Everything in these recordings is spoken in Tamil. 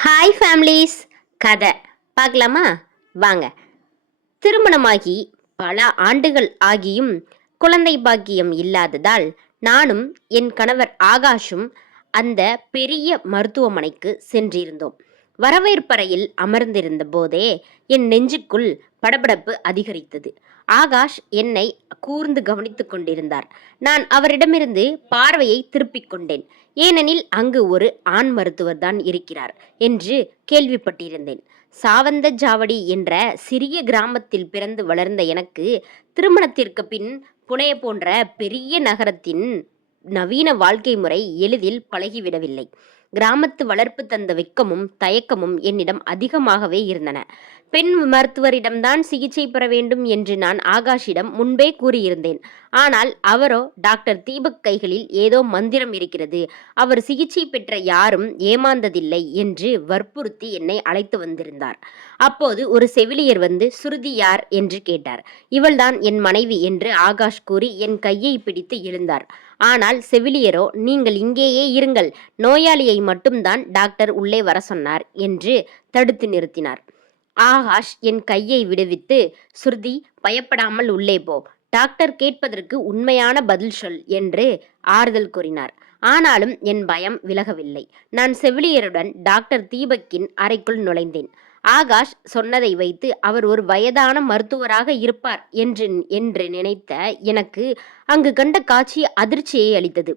Hi families. கதை பார்க்கலாமா? வாங்க. திருமணமாகி பல ஆண்டுகள் ஆகியும் குழந்தை பாக்கியம் இல்லாததால் நானும் என் கணவர் ஆகாஷும் அந்த பெரிய மருத்துவமனைக்கு சென்றிருந்தோம். வரவேற்பறையில் அமர்ந்திருந்த போதே என் நெஞ்சுக்குள் படபடப்பு அதிகரித்தது. ஆகாஷ் என்னை கூர்ந்து கவனித்துக் கொண்டிருந்தார். நான் அவரிடமிருந்து பார்வையை திருப்பிக் கொண்டேன். ஏனெனில் அங்கு ஒரு ஆண் மருத்துவர் தான் இருக்கிறார் என்று கேள்விப்பட்டிருந்தேன். சாவந்தஜாவடி என்ற சிறிய கிராமத்தில் பிறந்து வளர்ந்த எனக்கு திருமணத்திற்கு பின் புனே போன்ற பெரிய நகரத்தின் நவீன வாழ்க்கை முறை எளிதில் பழகிவிடவில்லை. கிராமத்து வளர்ப்பு தந்த வெட்கமும் தயக்கமும் என்னிடம் அதிகமாகவே இருந்தன. பெண் மருத்துவரிடம்தான் சிகிச்சை பெற வேண்டும் என்று நான் ஆகாஷிடம் முன்பே கூறியிருந்தேன். ஆனால் அவரோ, டாக்டர் தீபக் கைகளில் ஏதோ மந்திரம் இருக்கிறது, அவர் சிகிச்சை பெற்ற யாரும் ஏமாந்ததில்லை என்று வற்புறுத்தி என்னை அழைத்து வந்திருந்தார். அப்போது ஒரு செவிலியர் வந்து, சுருதி யார் என்று கேட்டார். இவள்தான் என் மனைவி என்று ஆகாஷ் கூறி என் கையை பிடித்து எழுந்தார். ஆனால் செவிலியரோ, நீங்கள் இங்கேயே இருங்கள், நோயாளியை மட்டும்தான் டாக்டர் உள்ளே வர சொன்னார் என்று தடுத்து நிறுத்தினார். ஆகாஷ் என் கையை விடுவித்து, சுருதி, பயப்படாமல் உள்ளே போ, டாக்டர் கேட்பதற்கு உண்மையான பதில் சொல் என்று ஆறுதல் கூறினார். ஆனாலும் என் பயம் விலகவில்லை. நான் செவிலியருடன் டாக்டர் தீபக்கின் அறைக்குள் நுழைந்தேன். ஆகாஷ் சொன்னதை வைத்து அவர் ஒரு வயதான மருத்துவராக இருப்பார் என்று நினைத்த எனக்கு அங்கு கண்ட காட்சி அதிர்ச்சியை அளித்தது.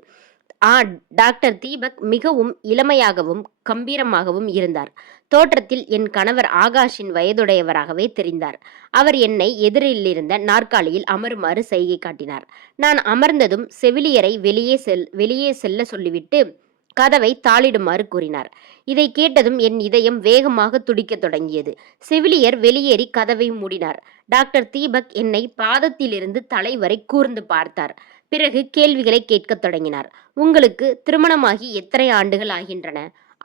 டாக்டர் தீபக் மிகவும் இளமையாகவும் கம்பீரமாகவும் இருந்தார். தோற்றத்தில் என் கணவர் ஆகாஷின் வயதுடையவராகவே தெரிந்தார். அவர் என்னை எதிரில் இருந்த நாற்காலியில் அமருமாறு செய்கை காட்டினார். நான் அமர்ந்ததும் செவிலியரை வெளியே செல்ல சொல்லிவிட்டு கதவை தாளிடுமாறு கூறினார். இதை கேட்டதும் என் இதயம் வேகமாக துடிக்கத் தொடங்கியது. செவிலியர் வெளியேறி கதவை மூடினார். டாக்டர் தீபக் என்னை பாதத்திலிருந்து தலை வரை கூர்ந்து பார்த்தார். பிறகு கேள்விகளை கேட்கத் தொடங்கினார். உங்களுக்கு திருமணமாகி எத்தனை ஆண்டுகள் ஆகின்றன?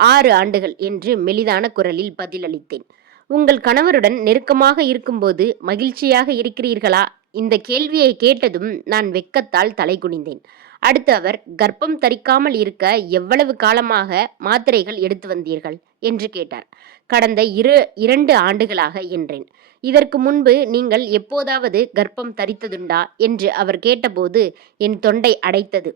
6 ஆண்டுகள் என்று மெலிதான குரலில் பதிலளித்தேன். உங்கள் கணவருடன் நெருக்கமாக இருக்கும்போது மகிழ்ச்சியாக இருக்கிறீர்களா? இந்த கேள்வியை கேட்டதும் நான் வெட்கத்தால் தலை குனிந்தேன். அடுத்து அவர், கர்ப்பம் தரிக்காமல் இருக்க எவ்வளவு காலமாக மாத்திரைகள் எடுத்து வந்தீர்கள் என்று கேட்டார். கடந்த 2 ஆண்டுகளாக என்றேன். இதற்கு முன்பு நீங்கள் எப்போதாவது கர்ப்பம் தரித்ததுண்டா என்று அவர் கேட்டபோது என் தொண்டை அடைத்தது.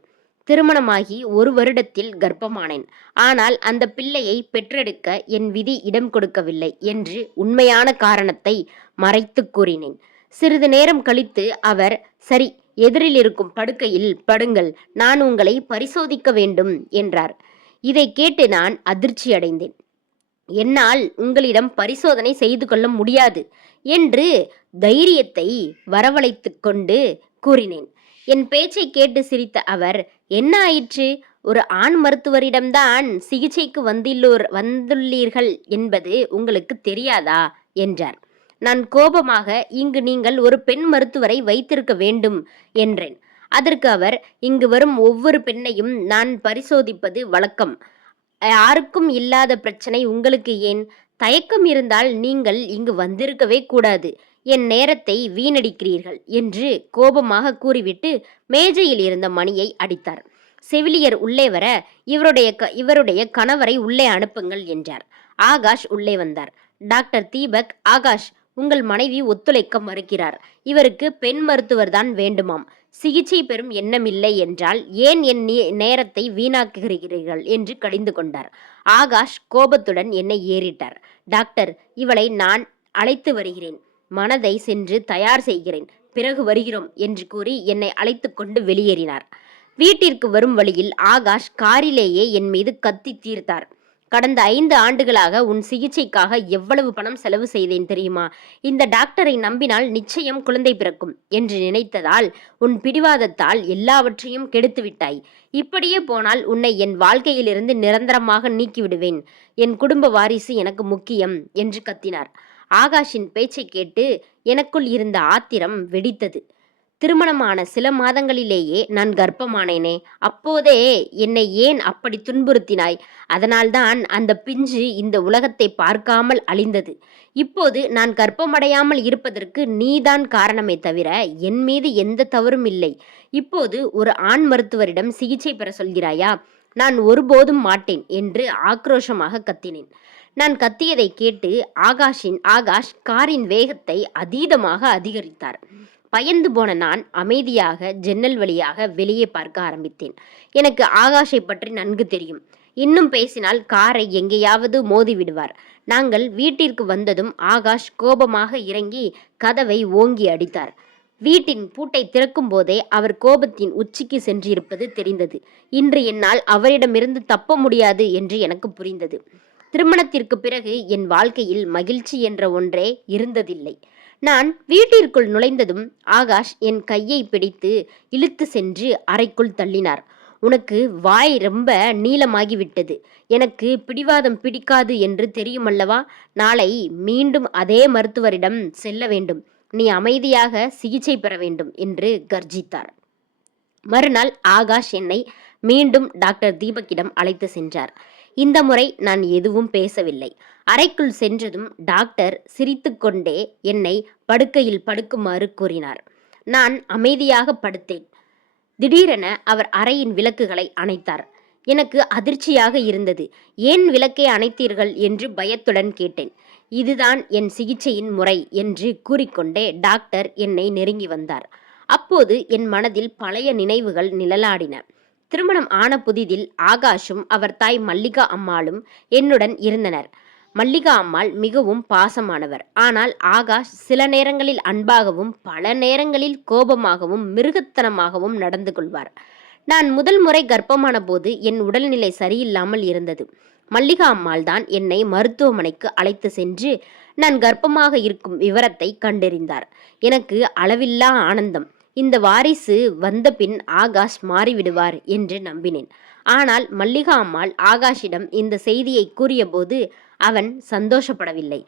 திருமணமாகி 1 வருடத்தில் கர்ப்பமானேன். ஆனால் அந்த பிள்ளையை பெற்றெடுக்க என் விதி இடம் கொடுக்கவில்லை என்று உண்மையான காரணத்தை மறைத்து கூறினேன். சிறிது நேரம் கழித்து அவர், சரி, எதிரில் இருக்கும் படுக்கையில் படுங்கள், நான் உங்களை பரிசோதிக்க வேண்டும் என்றார். இதை கேட்டு நான் அதிர்ச்சி அடைந்தேன். என்னால் உங்களிடம் பரிசோதனை செய்து கொள்ள முடியாது என்று தைரியத்தை வரவழைத்து கொண்டு கூறினேன். என் பேச்சை கேட்டு சிரித்த அவர், என்ன ஆயிற்று? ஒரு ஆண் மருத்துவரிடம்தான் சிகிச்சைக்கு வந்துள்ளீர்கள் என்பது உங்களுக்கு தெரியாதா என்றார். நான் கோபமாக, இங்கு நீங்கள் ஒரு பெண் மருத்துவரை வைத்திருக்க வேண்டும் என்றேன். அதற்கு அவர், இங்கு வரும் ஒவ்வொரு பெண்ணையும் நான் பரிசோதிப்பது வழக்கம். யாருக்கும் இல்லாத பிரச்சனை உங்களுக்கு ஏன்? தயக்கம் இருந்தால் நீங்கள் இங்கு வந்திருக்கவே கூடாது. என் நேரத்தை வீணடிக்கிறீர்கள் என்று கோபமாக கூறிவிட்டு மேஜையில் இருந்த மணியை அடித்தார். செவிலியர் உள்ளே வர, இவருடைய கணவரை உள்ளே அனுப்புங்கள் என்றார். ஆகாஷ் உள்ளே வந்தார். டாக்டர் தீபக், ஆகாஷ், உங்கள் மனைவி ஒத்துழைக்க மறுக்கிறார். இவருக்கு பெண் மருத்துவர் தான் வேண்டுமாம். சிகிச்சை பெறும் எண்ணமில்லை என்றால் ஏன் என் நேரத்தை வீணாக்குகிறீர்கள் என்று கடிந்து கொண்டார். ஆகாஷ் கோபத்துடன் என்னை ஏறிட்டார். டாக்டர், இவளை நான் அழைத்து வருகிறேன். மனதை சென்று தயார் செய்கிறேன். பிறகு வருகிறோம் என்று கூறி என்னை அழைத்து கொண்டு வெளியேறினார். வீட்டிற்கு வரும் வழியில் ஆகாஷ் காரிலேயே என் மீது கத்தி தீர்த்தார். கடந்த 5 ஆண்டுகளாக உன் சிகிச்சைக்காக எவ்வளவு பணம் செலவு செய்தேன் தெரியுமா? இந்த டாக்டரை நம்பினால் நிச்சயம் குழந்தை பிறக்கும் என்று நினைத்ததால் உன் பிடிவாதத்தால் எல்லாவற்றையும் கெடுத்து விட்டாய். இப்படியே போனால் உன்னை என் வாழ்க்கையிலிருந்து நிரந்தரமாக நீக்கிவிடுவேன். என் குடும்ப வாரிசு எனக்கு முக்கியம் என்று கத்தினார். ஆகாஷின் பேச்சை கேட்டு எனக்குள் இருந்த ஆத்திரம் வெடித்தது. திருமணமான சில மாதங்களிலேயே நான் கர்ப்பமானேனே. அப்போதே என்னை ஏன் அப்படி துன்புறுத்தினாய்? அதனால்தான் அந்த பிஞ்சு இந்த உலகத்தை பார்க்காமல் அழிந்தது. இப்போது நான் கர்ப்பமடையாமல் இருப்பதற்கு நீதான் காரணமே தவிர என் மீது எந்த தவறும் இல்லை. இப்போது ஒரு ஆண் மருத்துவரிடம் சிகிச்சை பெற சொல்கிறாயா? நான் ஒருபோதும் மாட்டேன் என்று ஆக்ரோஷமாக கத்தினேன். நான் கத்தியதை கேட்டு ஆகாஷ் காரின் வேகத்தை அதீதமாக அதிகரித்தார். பயந்து போன நான் அமைதியாக ஜன்னல் வழியாக வெளியே பார்க்க ஆரம்பித்தேன். எனக்கு ஆகாஷை பற்றி நன்கு தெரியும். இன்னும் பேசினால் காரை எங்கேயாவது மோதி விடுவார். நாங்கள் வீட்டிற்கு வந்ததும் ஆகாஷ் கோபமாக இறங்கி கதவை ஓங்கி அடித்தார். வீட்டின் பூட்டை திறக்கும் போதே அவர் கோபத்தின் உச்சிக்கு சென்றிருப்பது தெரிந்தது. இன்று என்னால் அவரிடமிருந்து தப்ப முடியாது என்று எனக்கு புரிந்தது. திருமணத்திற்கு பிறகு என் வாழ்க்கையில் மகிழ்ச்சி என்ற ஒன்றே இருந்ததில்லை. நான் வீட்டிற்குள் நுழைந்ததும் ஆகாஷ் என் கையை பிடித்து இழுத்து சென்று அறைக்குள் தள்ளினார். உனக்கு வாய் ரொம்ப நீளமாகிவிட்டது. எனக்கு பிடிவாதம் பிடிக்காது என்று தெரியுமல்லவா? நாளை மீண்டும் அதே மருத்துவரிடம் செல்ல வேண்டும். நீ அமைதியாக சிகிச்சை பெற வேண்டும் என்று கர்ஜித்தார். மறுநாள் ஆகாஷ் என்னை மீண்டும் டாக்டர் தீபக்கிடம் அழைத்து சென்றார். இந்த முறை நான் எதுவும் பேசவில்லை. அறைக்குள் சென்றதும் டாக்டர் சிரித்துக்கொண்டே என்னை படுக்கையில் படுக்குமாறு கூறினார். நான் அமைதியாக படுத்தேன். திடீரென அவர் அறையின் விளக்குகளை அணைத்தார். எனக்கு அதிர்ச்சியாக இருந்தது. ஏன் விளக்கை அணைத்தீர்கள் என்று பயத்துடன் கேட்டேன். இதுதான் என் சிகிச்சையின் முறை என்று கூறிக்கொண்டே டாக்டர் என்னை நெருங்கி வந்தார். அப்போது என் மனதில் பழைய நினைவுகள் நிழலாடின. திருமணம் ஆன புதிதில் ஆகாஷும் அவர் தாய் மல்லிகா அம்மாளும் என்னுடன் இருந்தனர். மல்லிகா அம்மாள் மிகவும் பாசமானவர். ஆனால் ஆகாஷ் சில நேரங்களில் அன்பாகவும் பல நேரங்களில் கோபமாகவும் மிருகத்தனமாகவும் நடந்து கொள்வார். நான் முதல் முறை கர்ப்பமான போது என் உடல்நிலை சரியில்லாமல் இருந்தது. மல்லிகா அம்மாள் தான் என்னை மருத்துவமனைக்கு அழைத்து சென்று நான் கர்ப்பமாக இருக்கும் விவரத்தை கண்டறிந்தார். எனக்கு அளவில்லா ஆனந்தம். இந்த வாரிசு வந்த பின் ஆகாஷ் மாறிவிடுவார் என்று நம்பினேன். ஆனால் மல்லிகா அம்மாள் ஆகாஷிடம் இந்த செய்தியை கூறியபோது அவன் சந்தோஷப்படவில்லை.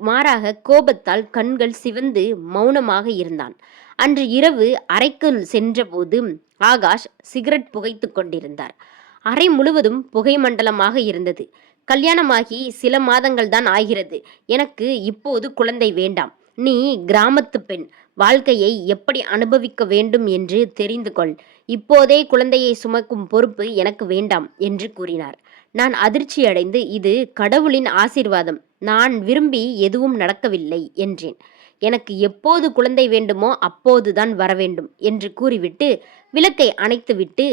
மாறாக கோபத்தால் கண்கள் சிவந்து மௌனமாக இருந்தான். அன்று இரவு அறைக்குள் சென்றபோது ஆகாஷ் சிகரெட் புகைத்து கொண்டிருந்தார். அறை முழுவதும் புகை மண்டலமாக இருந்தது. கல்யாணமாகி சில மாதங்கள் தான் ஆகிறது. எனக்கு இப்போது குழந்தை வேண்டாம். நீ கிராமத்து பெண். வாழ்க்கையை எப்படி அனுபவிக்க வேண்டும் என்று தெரிந்து கொள். இப்போதே குழந்தையை சுமக்கும் பொறுப்பு எனக்கு வேண்டாம் என்று கூறினார். நான் அதிர்ச்சியடைந்து, இது கடவுளின் ஆசீர்வாதம். நான் விரும்பி எதுவும் நடக்கவில்லை என்றேன். எனக்கு எப்போது குழந்தை வேண்டுமோ அப்போதுதான் வரவேண்டும் என்று கூறிவிட்டு விளக்கை அணைத்துவிட்டு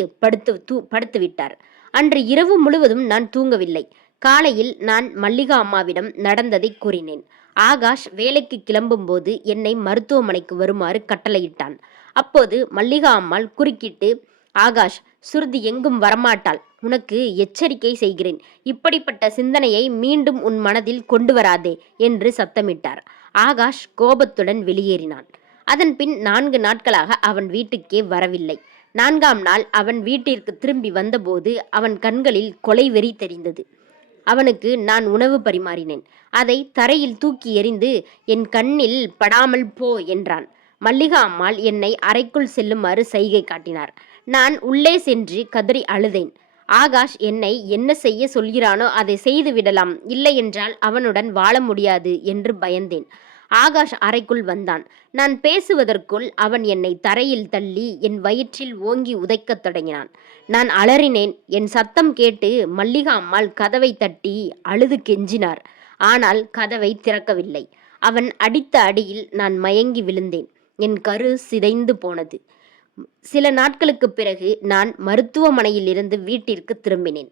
படுத்துவிட்டார். அன்று இரவு முழுவதும் நான் தூங்கவில்லை. காலையில் நான் மல்லிகா அம்மாவிடம் நடந்ததை கூறினேன். ஆகாஷ் வேலைக்கு கிளம்பும் போது என்னை மருத்துவமனைக்கு வருமாறு கட்டளையிட்டான். அப்போது மல்லிகா அம்மாள் குறுக்கிட்டு, ஆகாஷ், சுருதி எங்கும் வரமாட்டாள். உனக்கு எச்சரிக்கை செய்கிறேன். இப்படிப்பட்ட சிந்தனையை மீண்டும் உன் மனதில் கொண்டு வராதே என்று சத்தமிட்டார். ஆகாஷ் கோபத்துடன் வெளியேறினான். அதன் பின் 4 நாட்களாக அவன் வீட்டுக்கே வரவில்லை. 4ஆம் நாள் அவன் வீட்டிற்கு திரும்பி வந்தபோது அவன் கண்களில் கொலை வெறி தெரிந்தது. அவனுக்கு நான் உணவு பரிமாறினேன். அதை தரையில் தூக்கி எறிந்து, என் கண்ணில் படாமல் போ என்றான். மல்லிகா அம்மாள் என்னை அறைக்குள் செல்லுமாறு சைகை காட்டினார். நான் உள்ளே சென்று கதறி அழுதேன். ஆகாஷ் என்னை என்ன செய்ய சொல்கிறானோ அதை செய்து விடலாம், இல்லை என்றால் அவனுடன் வாழ முடியாது என்று பயந்தேன். ஆகாஷ் அறைக்குள் வந்தான். நான் பேசுவதற்குள் அவன் என்னை தரையில் தள்ளி என் வயிற்றில் ஓங்கி உதைக்கத் தொடங்கினான். நான் அலறினேன். என் சத்தம் கேட்டு மல்லிகா அம்மாள் கதவை தட்டி அழுது கெஞ்சினார். ஆனால் கதவை திறக்கவில்லை. அவன் அடித்த அடியில் நான் மயங்கி விழுந்தேன். என் கரு சிதைந்து போனது. சில நாட்களுக்கு பிறகு நான் மருத்துவமனையிலிருந்து வீட்டிற்கு திரும்பினேன்.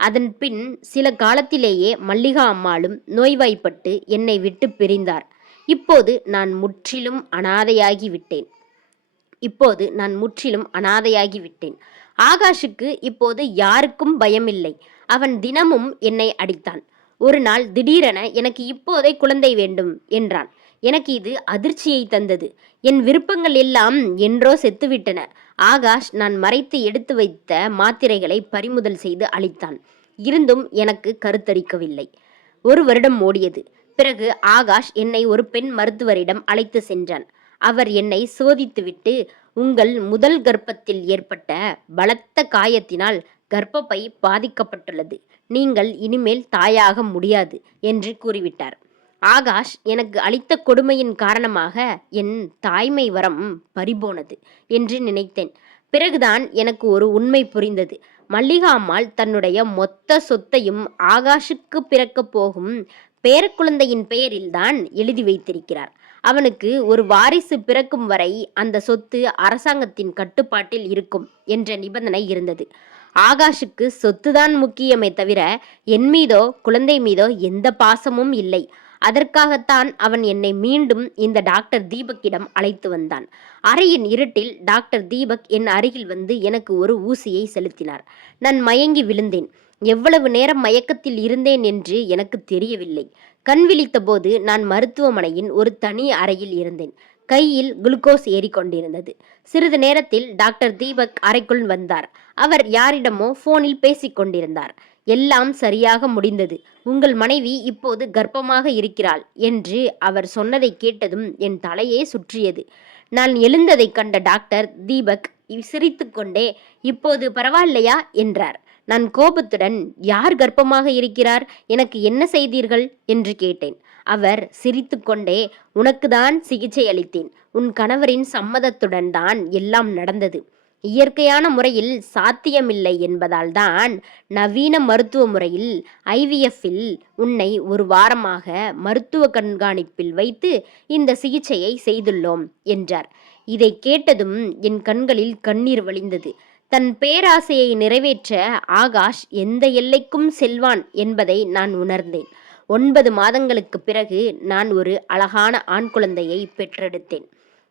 அதன் பின் சில காலத்திலேயே மல்லிகா அம்மாளும் நோய்வாய்ப்பட்டு என்னை விட்டு பிரிந்தார். இப்போது நான் முற்றிலும் அனாதையாகிவிட்டேன். ஆகாஷுக்கு இப்போது யாருக்கும் பயமில்லை. அவன் தினமும் என்னை அடித்தான். ஒரு நாள் திடீரென எனக்கு இப்போதே குழந்தை வேண்டும் என்றான். எனக்கு இது அதிர்ச்சியை தந்தது. என் விருப்பங்கள் எல்லாம் என்றோ செத்துவிட்டன. ஆகாஷ் நான் மறைத்து எடுத்து வைத்த மாத்திரைகளை பறிமுதல் செய்து அளித்தான். இருந்தும் எனக்கு கருத்தரிக்கவில்லை. 1 வருடம் ஓடியது. பிறகு ஆகாஷ் என்னை ஒரு பெண் மருத்துவரிடம் அழைத்து சென்றான். அவர் என்னை சோதித்துவிட்டு, உங்கள் முதல் கர்ப்பத்தில் ஏற்பட்ட பலத்த காயத்தினால் கர்ப்பப்பை பாதிக்கப்பட்டுள்ளது. நீங்கள் இனிமேல் தாயாக முடியாது என்று கூறிவிட்டார். ஆகாஷ் எனக்கு அளித்த கொடுமையின் காரணமாக என் தாய்மை வரம் பறிபோனது என்று நினைத்தேன். பிறகுதான் எனக்கு ஒரு உண்மை புரிந்தது. மல்லிகா அம்மாள் தன்னுடைய மொத்த சொத்தையும் ஆகாஷுக்கு பிறக்கப் போகும் பேரக்குழந்தையின் பெயரில்தான் எழுதி வைத்திருக்கிறார். அவனுக்கு ஒரு வாரிசு பிறக்கும் வரை அந்த சொத்து அரசாங்கத்தின் கட்டுப்பாட்டில் இருக்கும் என்ற நிபந்தனை இருந்தது. ஆகாஷுக்கு சொத்துதான் முக்கியமே தவிர என் மீதோ குழந்தை மீதோ எந்த பாசமும் இல்லை. அதற்காகத்தான் அவன் என்னை மீண்டும் இந்த டாக்டர் தீபக்கிடம் அழைத்து வந்தான். அறையின் இருட்டில் டாக்டர் தீபக் என் அருகில் வந்து எனக்கு ஒரு ஊசியை செலுத்தினார். நான் மயங்கி விழுந்தேன். எவ்வளவு நேரம் மயக்கத்தில் இருந்தேன் என்று எனக்கு தெரியவில்லை. கண் விழித்தபோது நான் மருத்துவமனையின் ஒரு தனி அறையில் இருந்தேன். கையில் குளுக்கோஸ் ஏறிக்கொண்டிருந்தது. சிறிது நேரத்தில் டாக்டர் தீபக் அறைக்குள் வந்தார். அவர் யாரிடமோ போனில் பேசிக் கொண்டிருந்தார். எல்லாம் சரியாக முடிந்தது. உங்கள் மனைவி இப்போது கர்ப்பமாக இருக்கிறாள் என்று அவர் சொன்னதை கேட்டதும் என் தலையே சுற்றியது. நான் எழுந்ததை கண்ட டாக்டர் தீபக் சிரித்துக்கொண்டே, இப்போது பரவாயில்லையா என்றார். நான் கோபத்துடன், யார் கர்ப்பமாக இருக்கிறார், எனக்கு என்ன செய்தீர்கள் என்று கேட்டேன். அவர் சிரித்துக்கொண்டே, உனக்குதான் சிகிச்சை அளித்தேன். உன் கணவரின் சம்மதத்துடன் தான் எல்லாம் நடந்தது. இயற்கையான முறையில் சாத்தியமில்லை என்பதால் தான் நவீன மருத்துவ முறையில் ஐவிஎஃப்பில் உன்னை ஒரு வாரமாக மருத்துவ கண்காணிப்பில் வைத்து இந்த சிகிச்சையை செய்துள்ளோம் என்றார். இதை கேட்டதும் என் கண்களில் கண்ணீர் வழிந்தது. தன் பேராசையை நிறைவேற்ற ஆகாஷ் எந்த எல்லைக்கும் செல்வான் என்பதை நான் உணர்ந்தேன். 9 மாதங்களுக்கு பிறகு நான் ஒரு அழகான ஆண் குழந்தையை பெற்றெடுத்தேன்.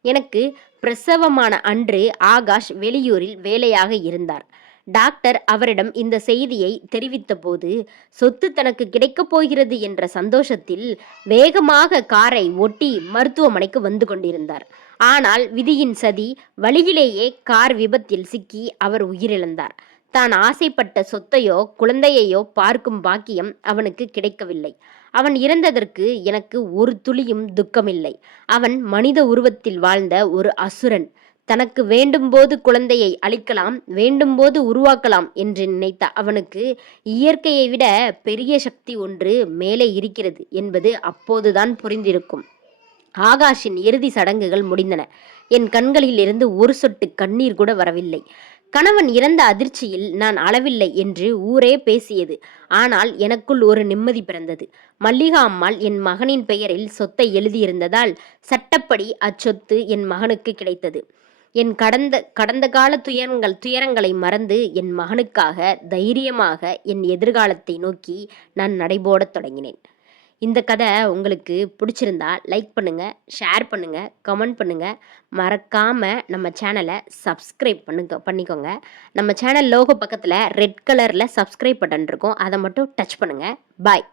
எனக்கு பிரசவமான அன்று ஆகாஷ் வெளியூரில் வேலையாக இருந்தார். டாக்டர் அவரிடம் இந்த செய்தியை தெரிவித்த போது சொத்து தனக்கு கிடைக்கப் போகிறது என்ற சந்தோஷத்தில் வேகமாக காரை ஒட்டி மருத்துவமனைக்கு வந்து கொண்டிருந்தார். ஆனால் விதியின் சதி, வழியிலேயே கார் விபத்தில் சிக்கி அவர் உயிரிழந்தார். தான் ஆசைப்பட்ட சொத்தையோ குழந்தையையோ பார்க்கும் பாக்கியம் அவனுக்கு கிடைக்கவில்லை. அவன் இறந்ததற்கு எனக்கு ஒரு துளியும் துக்கமில்லை. அவன் மனித உருவத்தில் வாழ்ந்த ஒரு அசுரன். தனக்கு வேண்டும்போது குழந்தையை அழிக்கலாம், வேண்டும்போது உருவாக்கலாம் என்று நினைத்த அவனுக்கு இயற்கையை விட பெரிய சக்தி ஒன்று மேலே இருக்கிறது என்பது அப்போதுதான் புரிந்திருக்கும். ஆகாஷின் இறுதி சடங்குகள் முடிந்தன. என் கண்களில் இருந்து ஒரு சொட்டு கண்ணீர் கூட வரவில்லை. கணவன் இறந்த அதிர்ச்சியில் நான் அளவில்லை என்று ஊரே பேசியது. ஆனால் எனக்குள் ஒரு நிம்மதி பிறந்தது. மல்லிகா அம்மாள் என் மகனின் பெயரில் சொத்தை எழுதியிருந்ததால் சட்டப்படி அச்சொத்து என் மகனுக்கு கிடைத்தது. என் கடந்த கால துயரங்களை மறந்து என் மகனுக்காக தைரியமாக என் எதிர்காலத்தை நோக்கி நான் நடைபோடத் தொடங்கினேன். இந்த கதை உங்களுக்கு பிடிச்சிருந்தா லைக் பண்ணுங்கள், ஷேர் பண்ணுங்கள், கமெண்ட் பண்ணுங்கள். மறக்காமல் நம்ம சேனலை சப்ஸ்கிரைப் பண்ணிக்கோங்க. நம்ம சேனல் லோகோ பக்கத்தில் ரெட் கலரில் சப்ஸ்கிரைப் பட்டன் இருக்கும். அதை மட்டும் டச் பண்ணுங்கள். பாய்.